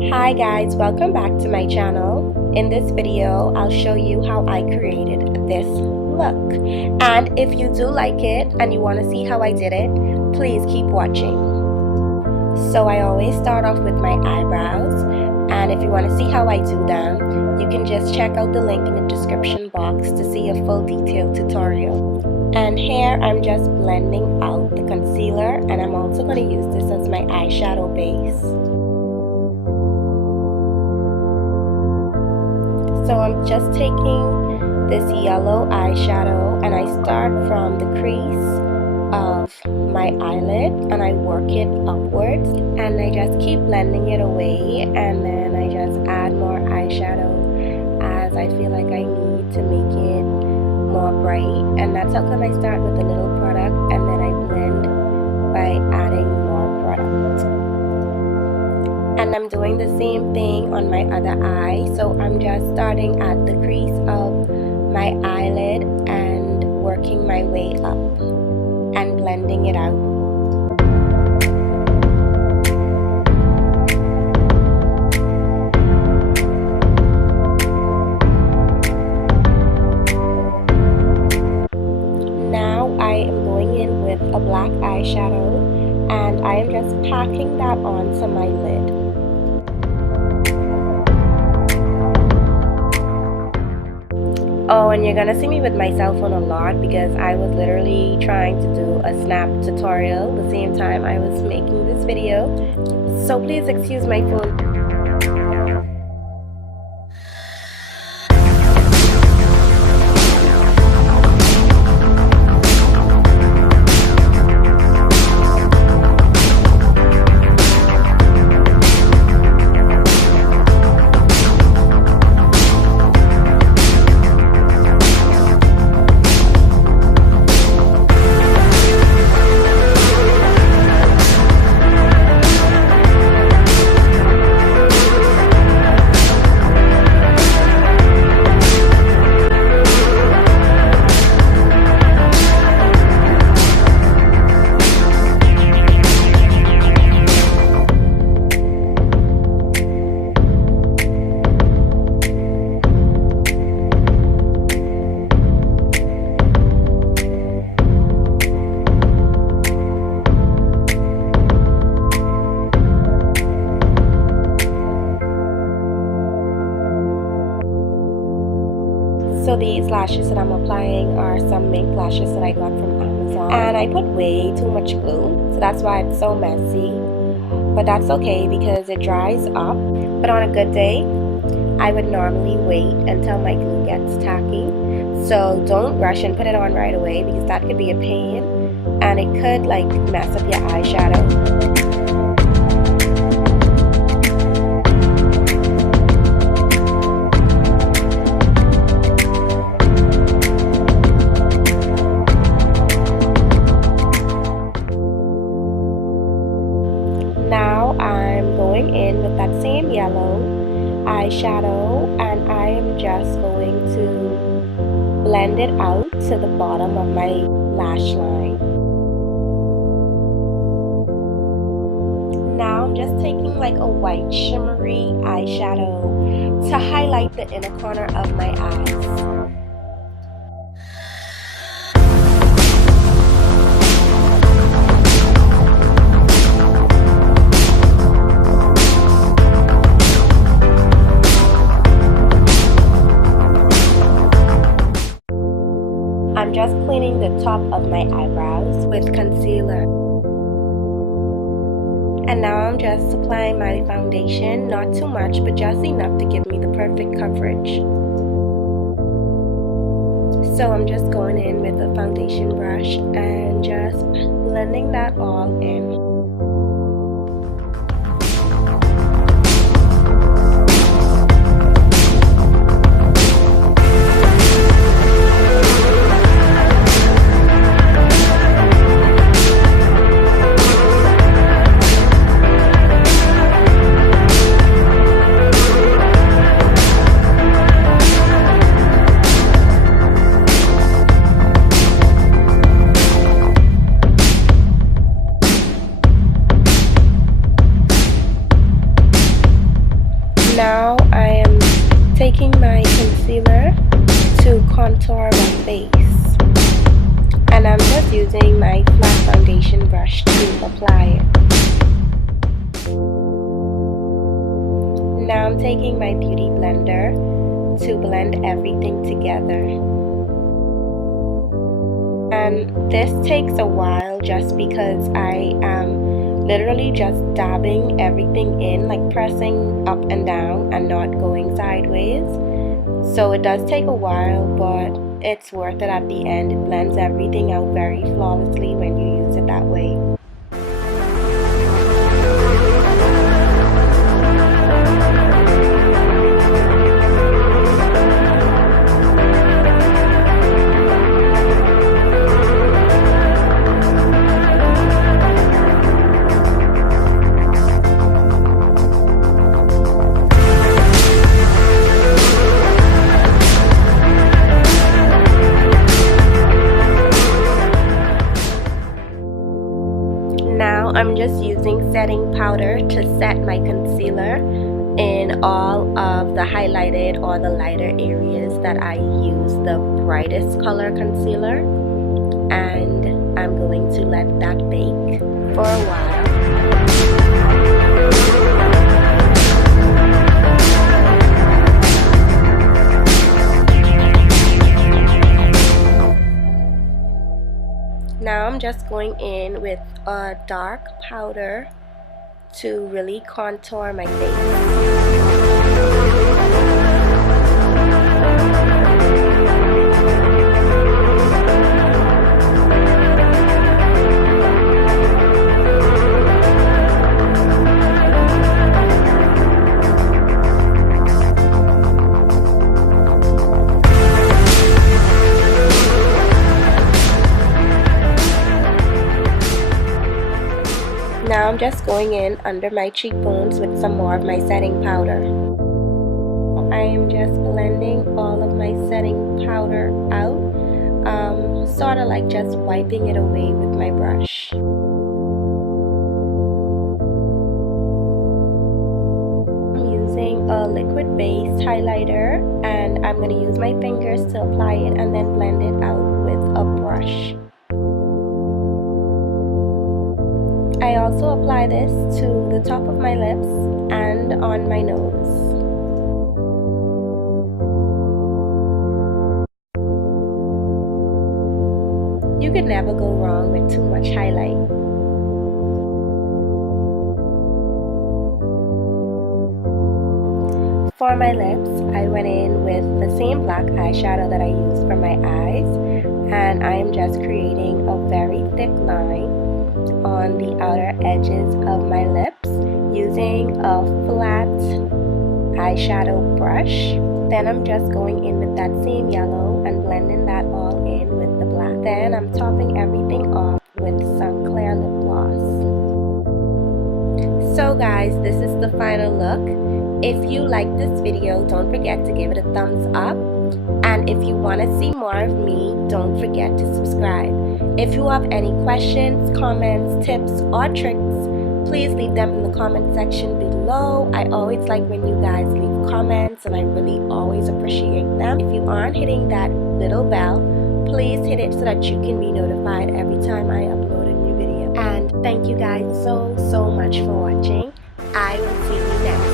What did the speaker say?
Hi guys, welcome back to my channel. In this video, I'll show you how I created this look. And if you do like it and you want to see how I did it, please keep watching. So I always start off with my eyebrows, and if you want to see how I do them, you can just check out the link in the description box to see a full detailed tutorial. And here I'm just blending out the concealer, and I'm also going to use this as my eyeshadow base. So I'm just taking this yellow eyeshadow and I start from the crease of my eyelid and I work it upwards, and I just keep blending it away, and then I just add more eyeshadow as I feel like I need to make it more bright. And that's how come I start with a little product and then I blend by adding more product. And I'm doing the same thing on my other eye. So I'm just starting at the crease of my eyelid and working my way up and blending it out. Now I am going in with a black eyeshadow and I am just packing that onto my lid. Oh, and you're gonna see me with my cell phone a lot because I was literally trying to do a snap tutorial the same time I was making this video. So please excuse my phone. So these lashes that I'm applying are some mink lashes that I got from Amazon, and I put way too much glue, so that's why it's so messy, but that's okay because it dries up. But on a good day, I would normally wait until my glue gets tacky, so don't rush and put it on right away because that could be a pain and it could like mess up your eyeshadow. Now I'm going in with that same yellow eyeshadow and I am just going to blend it out to the bottom of my lash line. Now I'm just taking like a white shimmery eyeshadow to highlight the inner corner of my eyes. I'm just cleaning the top of my eyebrows with concealer. And now I'm just applying my foundation, not too much, but just enough to give me the perfect coverage. So I'm just going in with a foundation brush and just blending that all in. Now I am taking my concealer to contour my face, and I'm just using my flat foundation brush to apply it. Now I'm taking my beauty blender to blend everything together. And this takes a while just because I am literally just dabbing everything in, like pressing up and down and not going sideways. So it does take a while, but it's worth it at the end. It blends everything out very flawlessly when you use it that way. Now I'm just using setting powder to set my concealer in all of the highlighted or the lighter areas that I use the brightest color concealer, and I'm going to let that bake for a while. Now I'm just going in with a dark powder to really contour my face. Now I'm just going in under my cheekbones with some more of my setting powder. I am just blending all of my setting powder out, sort of like just wiping it away with my brush. I'm using a liquid base highlighter, and I'm going to use my fingers to apply it and then blend it out with a brush. I also apply this to the top of my lips and on my nose. You could never go wrong with too much highlight. For my lips, I went in with the same black eyeshadow that I used for my eyes, and I am just creating a very thick line on the outer edges of my lips using a flat eyeshadow brush. Then I'm just going in with that same yellow and blending that all in with the black. Then I'm topping everything off with some clear lip gloss. So guys, this is the final look. If you like this video, don't forget to give it a thumbs up. And if you want to see more of me, don't forget to subscribe. If you have any questions, comments, tips, or tricks, please leave them in the comment section below. I always like when you guys leave comments, and I really always appreciate them. If you aren't hitting that little bell, please hit it so that you can be notified every time I upload a new video. And thank you guys so much for watching. I will see you next time.